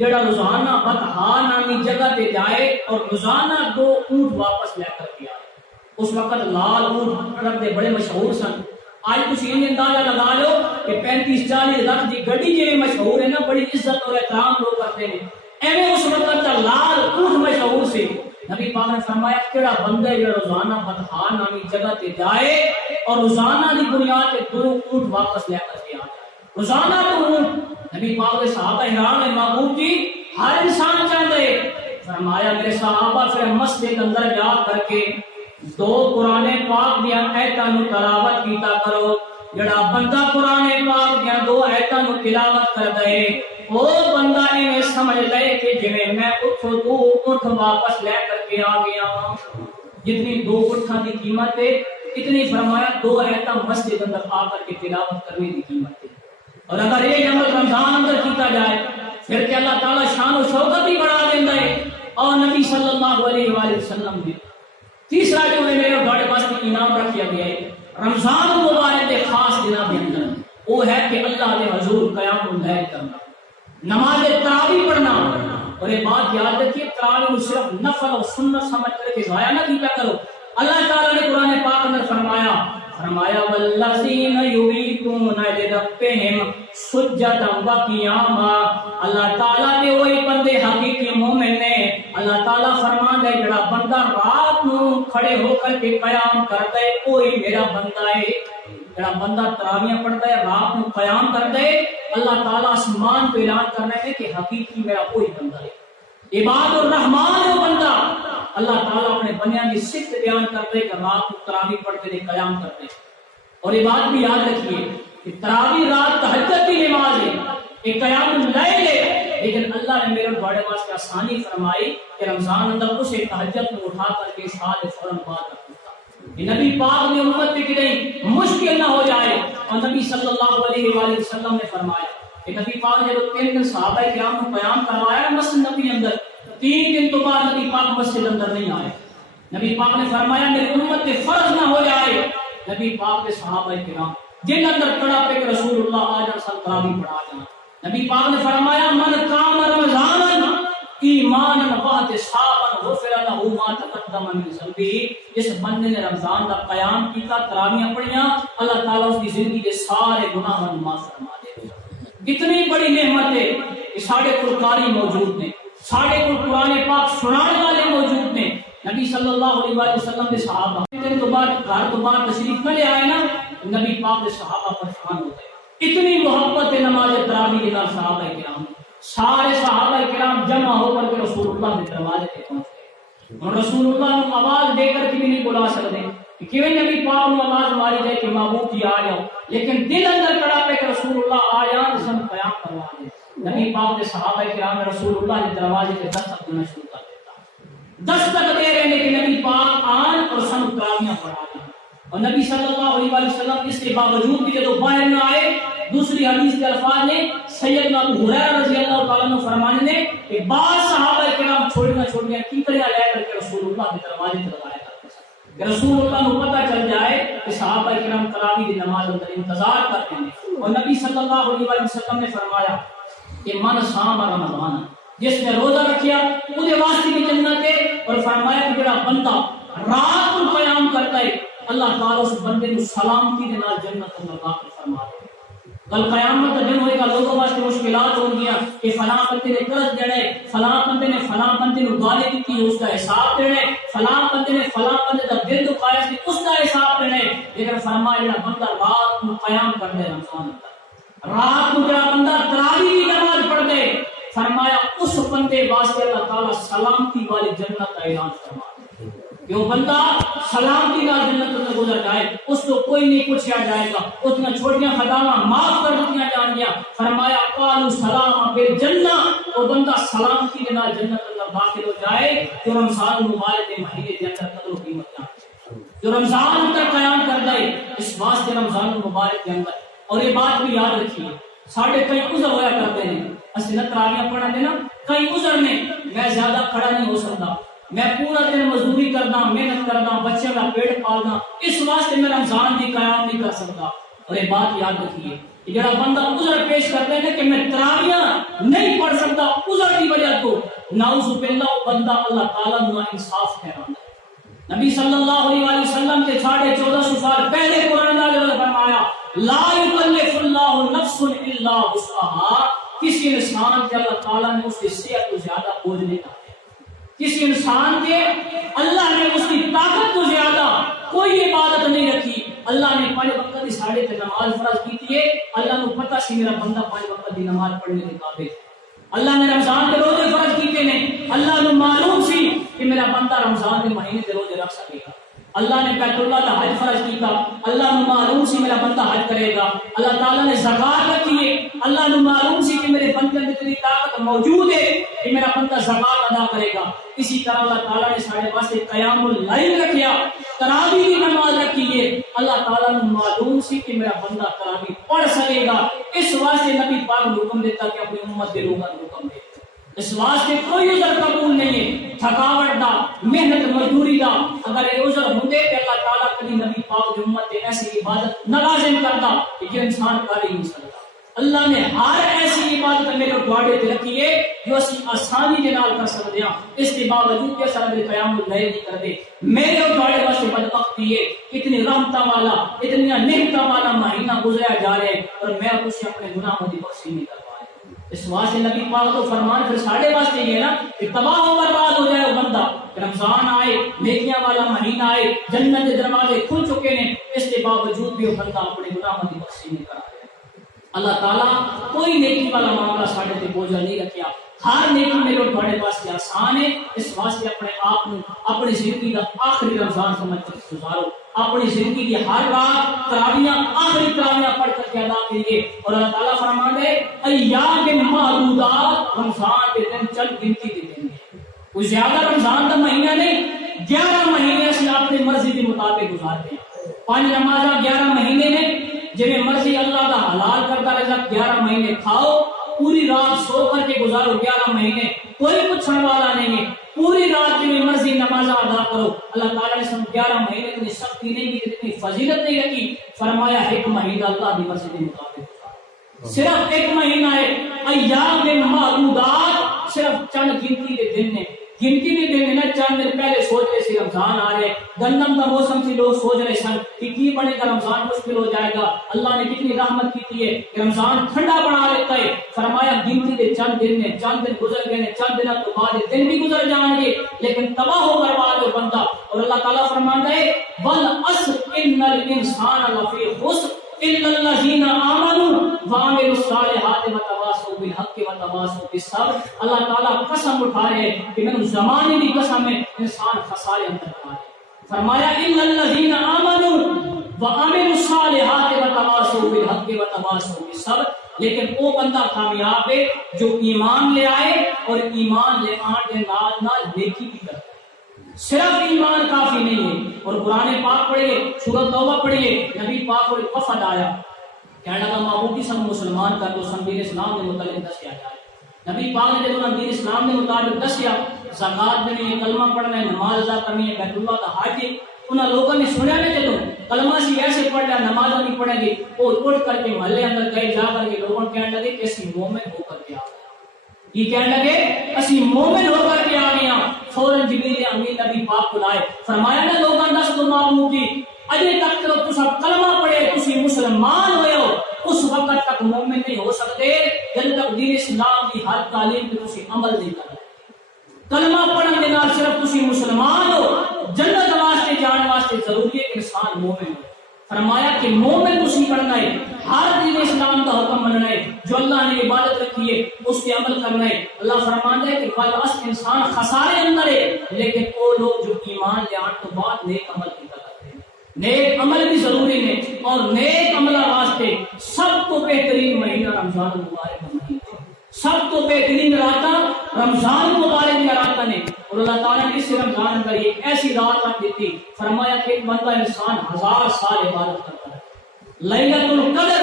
جڑا روزانہ بطحا نامی جگہ پہ جائے اور روزانہ 2 اونٹ واپس لے کر کے آئے. اس وقت لال اونٹ عرب دے بڑے مشہور سن. آج تسی یہ اندازہ لگا لو کہ 35-40 لاکھ دی گڈی جی مشہور ہے نا بڑی عزت اور احترام لوگ کرتے ہیں ایویں اس وقت لال اونٹ مشہور سے. نبی پاک نے فرمایا کیڑا بندہ جو روزانہ بطحا نامی جگہ تے جائے اور روزانہ دی بنیاد پہ 2 اونٹ واپس لے کر کے آ جائے روزانہ 2 اونٹ. نبی پاک کے صحابہ حیران ہیں محبوب جی ہر انسان چاہتے. فرمایا میرے صحابہ پھر مسجد اندر جا کر کے 2 قرآن پاک دیا ایتاں نو تلاوت کیتا کرو. جڑا بندہ قرآن پاک دیا 2 ایتاں نو تلاوت کر دے وہ بندہ انہیں سمجھ لے کہ جنہیں میں اٹھو 2 اٹھ واپس لے کر کے آ گیا. جتنی 2 اٹھاں دی قیمت ہے اتنی فرمایا 2 ایتاں مسجد اندر آ کر کے تلاوت کرنے دی قیمت ہے. اور اگر یہ عمل رمضان اندر کیتا جائے پھر کہ اللہ تعالیٰ شان و شوکت بھی بڑھا دیتا ہے. اور نبی صلی اللہ علیہ وآلہ وسلم نے تیسرا جو ہے میرے بڑے پاس انعام رکھا گیا ہے رمضان مبارک کے خاص دنوں کے اندر وہ ہے کہ اللہ کے حضور قیام اللیل کرنا نماز تراویح پڑھنا. اور یہ بات یاد رکھیے تراویح صرف نفل اور سنت سمجھ کر کے ضائع نہ کیا کرو. اللہ تعالیٰ نے قرآن پاک اندر فرمایا والذین یبیتون لربہم سجدا وقیاما. اللہ تعالیٰ نے وہی بندے حقیقی مومن نے اللہ تعالیٰ فرمان ہے جڑا بندہ رات نو کھڑے ہو کر کے قیام کرتا ہے وہی میرا بندہ ہے. جڑا بندہ تراویح پڑھتا ہے رات نو قیام کرتا ہے اللہ تعالیٰ آسمان پہ اعلان کرنا ہے کہ حقیقی میرا وہی بندہ ہے. عباد الرحمان وہ بندہ اللہ تعالیٰ اپنے بندیاں کی صفت بیان کرتے کہ رات کو تراویح پڑھتے تھے قیام کرتے. اور یہ بات بھی یاد رکھیے کہ تراویح رات تہجد کی نماز ہے ایک قیام اللیل ہے لیکن اللہ نے میرے بڑے واسطے آسانی فرمائی کہ رمضان اندر اسے تہجد کو اٹھا کر کے سال فوراً بعد رکھتا. یہ نبی پاک نے امت پہ کہ نہیں مشکل نہ ہو جائے. اور نبی صلی اللہ علیہ وآلہ وسلم نے فرمایا کہ نبی پاک نے جب 3 دن صحابہ کرام کو قیام کروایا مسجد نبی اندر 3 دن تو بعد نبی پاک مسجد اندر نہیں آئے. نبی پاک نے فرمایا میری امت پہ فرض نہ ہو جائے. نبی پاک کے صحابہ کرام جن اندر کڑا پہ کہ رسول اللہ آ جا سال تراویح پڑھا جانا. نبی پاک نے فرمایا من قام رمضان ایمانا واحتسابا غفر له ما تقدم من ذنبه. جس بندے نے رمضان کا قیام کیا تراویح پڑھیاں اللہ تعالیٰ اس کی زندگی کے سارے گناہوں معاف فرما دے گا. کتنی بڑی نعمت ہے کہ ساڑھے قرآن موجود نے ساڑھے قرآن پاک سنانے والے موجود نے. نبی صلی اللہ علیہ وآلہ وسلم کے صحابہ دن تو بعد گھر تو بعد تشریف نہ لے آئے نا نبی پاک کے صحابہ پریشان ہو گئے. اتنی محبت ہے نماز تراویح کے ساتھ صحابہ کرام سارے صحابہ کرام جمع ہو کر کے رسول اللہ کے دروازے پہ پہنچ گئے. اور رسول اللہ کو آواز دے کر کے بھی نہیں بلا سکتے کہ نبی پاک کو آواز ماری جائے کہ محبوب جی آ جاؤ لیکن دل اندر کڑا پہ کہ رسول اللہ آ جاؤ سب قیام کروا دے. نبی پاک کے صحابہ کرام رسول اللہ کے دروازے پہ دستک دینا شروع کر دیتا. دستک دے رہے کہ نبی پاک آن اور سب تراویح پڑھا دیں. اور نبی صلی اللہ علیہ وسلم اس کے باوجود بھی جب باہر نہ آئے دوسری حدیث کے الفاظ نے سیدنا ابو ہریرہ رضی اللہ تعالیٰ عنہ فرمانے نے کہ بعض صحابہ کرام چھوڑیاں کیکریاں لے کر کے رسول اللہ کے دروازے پہ لگایا کرتے تھے کہ رسول اللہ کو پتہ چل جائے کہ صحابہ کرام تراویح کی نماز اندر انتظار کرتے ہیں. اور نبی صلی اللہ علیہ وسلم نے فرمایا کہ من صام رمضان جس نے روزہ رکھیا اس واسطے بھی جنت ہے. اور فرمایا کہ جڑا بندہ رات کو قیام کرتا ہے اللہ تعالیٰ اس بندے کو سلامتی کے نال جنت میں داخل فرما دے. کل قیامت کا دن ہوئے گا لوگوں واسطے مشکلات ہوں گیا کہ فلاں بندے نے قرض دینا ہے فلاں بندے نے فلاں بندے کو گالی دی اس کا حساب دینا ہے فلاں بندے نے فلاں بندے کا دل دکھایا اس کا حساب دینا ہے. لیکن فرمایا جڑا بندہ رات کو قیام کر دے رمضان رات کو جڑا بندہ تراویح کی نماز پڑھ دے فرمایا اس بندے واسطے اللہ تعالیٰ سلامتی والی جنت کا اعلان فرما دے. جو بندہ سلامتی کا جنت میں گزر جائے اس کو کوئی نہیں پوچھا جائے گا اس نے چھوٹیاں خطاواں معاف کر دیا جان گیا. فرمایا قالوا سلاما بالجنہ، وہ بندہ سلامتی کے نال جنت اندر داخل ہو جائے جو رمضان مبارک کے مہینے کے اندر قدر و قیمت جانتے، جو رمضان کا قیام کر دے اس واسطے رمضان مبارک کے اندر۔ اور یہ بات بھی یاد رکھیے، ساڑھے کئی عذر ہویا کرتے ہیں، اسی نہ تراویح پڑھا دینا، کئی عذر نے میں زیادہ کھڑا نہیں ہو سکتا، میں پورا دن مزدوری کرنا، محنت کرنا، بچے کا پیٹ پالنا، اس واسطے میں رمضان بھی قیام نہیں کر سکتا۔ اور یہ بات یاد رکھیے کہ جڑا بندہ عذر پیش کرتے ہیں کہ میں تراویح نہیں پڑھ سکتا عذر کی وجہ تو، نعوذ باللہ وہ بندہ اللہ تعالیٰ نا انصاف ٹھہراتا ہے۔ نبی صلی اللہ علیہ وسلم کے 1450 سال پہلے قرآن نازل فرمایا لا یکلف اللہ نفس الا وسعها، کسی انسان کے اللہ تعالیٰ نے اس کی صحت کو زیادہ بوجھ نہیں ڈالا، کسی انسان کے اللہ نے اس کی طاقت کو زیادہ کوئی عبادت نہیں رکھی۔ اللہ نے 5 وقت کی ساڑھے تے نماز فرض کی تھی، اللہ کو پتہ سی میرا بندہ 5 وقت کی نماز پڑھنے کے قابل، اللہ نے رمضان کے روزے فرض کیتے نے، اللہ کو معلوم سی کہ میرا بندہ رمضان کے مہینے کے روزے رکھ سکے گا، اللہ نے بیت اللہ کا حج فرض کیتا، اللہ کو معلوم سی میرا بندہ حج کرے گا، اللہ تعالیٰ نے زکات رکھی ہے، اللہ کو معلوم سی کہ میرے بندے میں اتنی طاقت موجود ہے کہ میرا بندہ زکات ادا کرے گا۔ اسی طرح اللہ تعالیٰ نے سارے واسطے قیام اللیل رکھیا، تراویح کی نماز رکھی ہے، اللہ تعالیٰ نے معلوم سی کہ میرا بندہ تراویح پڑھ سکے گا، اس واسطے نبی پاک نے حکم دیتا کہ اپنی امت کے لوگوں کو حکم دے، اس واسطے کوئی عذر قبول نہیں ہے، تھکاوٹ دا، محنت مزدوری دا، اگر یہ عذر ہوندے کہ اللہ تعالیٰ کبھی نبی پاک کی امت تے ایسی عبادت نہ لازم کرتا کہ جو انسان کر ہی نہیں سکتا۔ اللہ نے ہر ایسی عبادت میرے دوڑے تے رکھی ہے جو اسی آسانی کے نال کر سکتے ہیں، اس کے باوجود کہ سر میں قیام اللیل نہیں کرتے۔ میرے دوڑے واسطے بدبختی ہے، اتنی رحمتاں والا، اتنی نعمتاں والا مہینہ گزریا جا رہا ہے اور میں کچھ اپنے گناہوں کی بخشی نہیں کر پا رہا۔ اس واسطے نبی پاک تو فرمان پھر ساڑھے واسطے یہ ہے نا کہ تباہ و برباد ہو جائے وہ بندہ، رمضان آئے، نیکیاں والا مہینہ آئے، جنت کے دروازے کھل چکے ہیں، اس کے باوجود بھی وہ بندہ اپنے گناہوں کی بخشی نہیں کرا رہا۔ اللہ تعالیٰ کوئی نیکی والا معاملہ ساڑھے تے بوجھا نہیں رکھیا، ہر نیکی میرے اور تھوڑے واسطے آسان ہے، اس واسطے اپنے آپ کو اپنی زندگی کا آخری رمضان سمجھ کر گزارو، اپنی زندگی کی ہر رات تراویح آخری تراویح پڑھ کر کے ادا کیجیے۔ اور اللہ تعالیٰ فرماتا ہے ایام معدودات، رمضان کے دن چند گنتی کے دن ہیں، کوئی زیادہ رمضان کا مہینہ نہیں، 11 مہینے سے اپنی مرضی کے مطابق گزارتے ہیں، 5 نمازاں 11 مہینے نے، جنہیں مرضی اللہ کا حلال کرتا رزق 11 مہینے کھاؤ، پوری رات سو کر کے گزارو 11 مہینے، کوئی پوچھنے والا نہیں ہے، پوری رات جنہیں مرضی نماز ادا کرو۔ اللہ تعالیٰ نے سب 11 مہینے اتنی سختی نہیں کی، اتنی فضیلت نہیں رکھی، فرمایا ایک مہینہ اللہ کی مرضی کے مطابق، صرف ایک مہینہ ہے، ایام معدودات، صرف چند گنتی کے دن نے، گنتی کے دن نا چند دن پہلے سوچ رہے سی رمضان آ رہے، گندم کا موسم سے لوگ سوچ رہے سن کہ کی بنے گا، رمضان مشکل ہو جائے گا، اللہ نے کتنی رحمت کی ہے کہ رمضان ٹھنڈا بنا لیتا ہے، فرمایا گنتی کے چند دن نے، چند دن گزر گئے، چند دنوں کے بعد دن بھی گزر جائیں گے، لیکن تباہ ہو برباد ہو بندہ۔ اور اللہ تعالیٰ فرماتا ہے والعصر ان الانسان لفی خسر الا الذین آمنوا وعملوا الصالحات وتواصوا بالحق وتواصوا بالصبر۔ اللہ تعالیٰ قسم اٹھا رہے کہ میں زمانے کی قسم ہے انسان خسارے اندر پائے، فرمایا الا الذین آمنوا وعملوا الصالحات وتواصوا بالحق وتواصوا بالصبر، لیکن وہ بندہ کامیاب ہے جو ایمان لے آئے اور ایمان لے آنے کے نال نیکی بھی کرتا ہے۔ صرف ایمان کافی نہیں ہے، اور قرآن پاک پڑھیے، سورۃ توبہ پڑھیے، نبی پاک کو وفد آیا، کہنے لگا معبودی سب مسلمان کر دو، سب دین اسلام کے متعلق دسیا جائے۔ نبی پاک نے جب دین اسلام کے مطابق دسیا، زکات دینی ہے، کلمہ پڑھنا ہے، نماز ادا کرنی ہے، بیت اللہ کا حج ہے، انہاں لوگوں نے سنیا نہیں جدوں کلمہ سی ایسے پڑھ لیا، نماز نہیں پڑھیں گے، وہ اٹھ کر کے محلے اندر گئے، جا کر کے لوگوں کہنے لگے کہ اسی مومن ہو کر کے آ گئے، یہ کہنے لگے اسی مومن ہو کر کے آ گیا۔ فوراً جبریل امین نبی پاک کو لائے، فرمایا نا لوگاں دس تو معلوم کی اجے تک تو تسا کلمہ پڑھے، تسی مسلمان ہوئے ہو، اس وقت تک مومن نہیں ہو سکتے جب تک دین اسلام کی ہر تعلیم پہ تسی عمل نہیں کرتے۔ کلمہ پڑھن کے نال صرف تسی مسلمان ہو، جنت واسطے جان واسطے ضروری ہے کہ انسان مومن ہو۔ فرمایا کہ مومن تسی بننا ہے، ہر دین اسلام کا حکم مننا ہے، جو اللہ نے عبادت رکھی ہے اس پہ عمل کرنا ہے۔ اللہ فرماتا ہے کہ والعصر انسان خسارے اندر ہے، لیکن وہ لوگ جو ایمان لے آنے تو بعد نیک عمل کی کرتے ہیں۔ نیک عمل بھی ضروری ہے، اور نیک عمل واسطے سب کو بہترین مہینہ رمضان المبارک کا مہینہ ہے، سب تو بہترین راتاں رمضان مبارک میں راتاں نے، اور اللہ تعالیٰ نے اس رمضان اندر ایک ایسی رات رکھ دیتی، فرمایا کہ ایک بندہ انسان 1000 سال عبادت کرتا ہے۔ لیلۃ القدر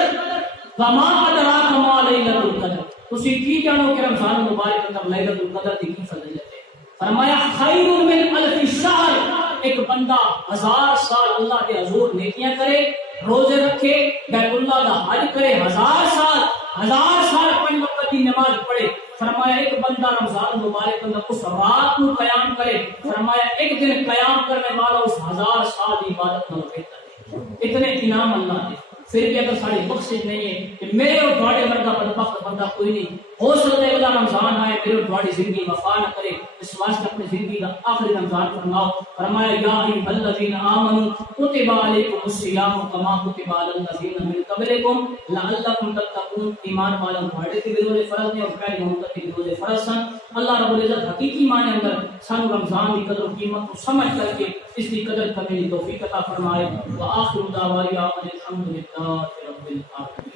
وما ادراک ما لیلۃ القدر، تسی کی جانو کہ رمضان مبارک اندر لیلۃ القدر دی کی فضیلت ہے؟ فرمایا خیر من الف شہر، ایک بندہ 1000 سال اللہ کے حضور نیکیاں کرے، روزے رکھے، بیت اللہ کا حج کرے، 1000 سال 5 وقت کی نماز پڑھے، فرمایا ایک بندہ رمضان مبارک اندر اس رات کو قیام کرے، فرمایا ایک دن قیام کرنے والا اس 1000 سال کی عبادت میں بہتر ہے۔ اتنے انعام اللہ نے، پھر بھی اگر ساری بخشش نہیں ہے کہ میرے اور تھوڑے مرد بدبخت بندہ کوئی نہیں، ہو سکتا ہے اگلا رمضان آئے میرے اور تھوڑی زندگی وفا نہ کرے، اس واسطے اپنی زندگی کا آخری رمضان فرماؤ۔ فرمایا یا ایھا الذین آمنوا کتب علیکم الصیام کما کتب علی الذین من قبلکم لعلکم تتقون، ایمان والوں تھوڑے تے روزے فرض نے اور پہلے امت کے روزے فرض سن۔ اللہ رب العزت حقیقی معنی اندر سانو رمضان کی قدر و قیمت کو سمجھ کر کے اس کی قدر کرنے کی توفیق عطا فرمائے۔ وآخر دعوانا الحمد للہ رب العالمین۔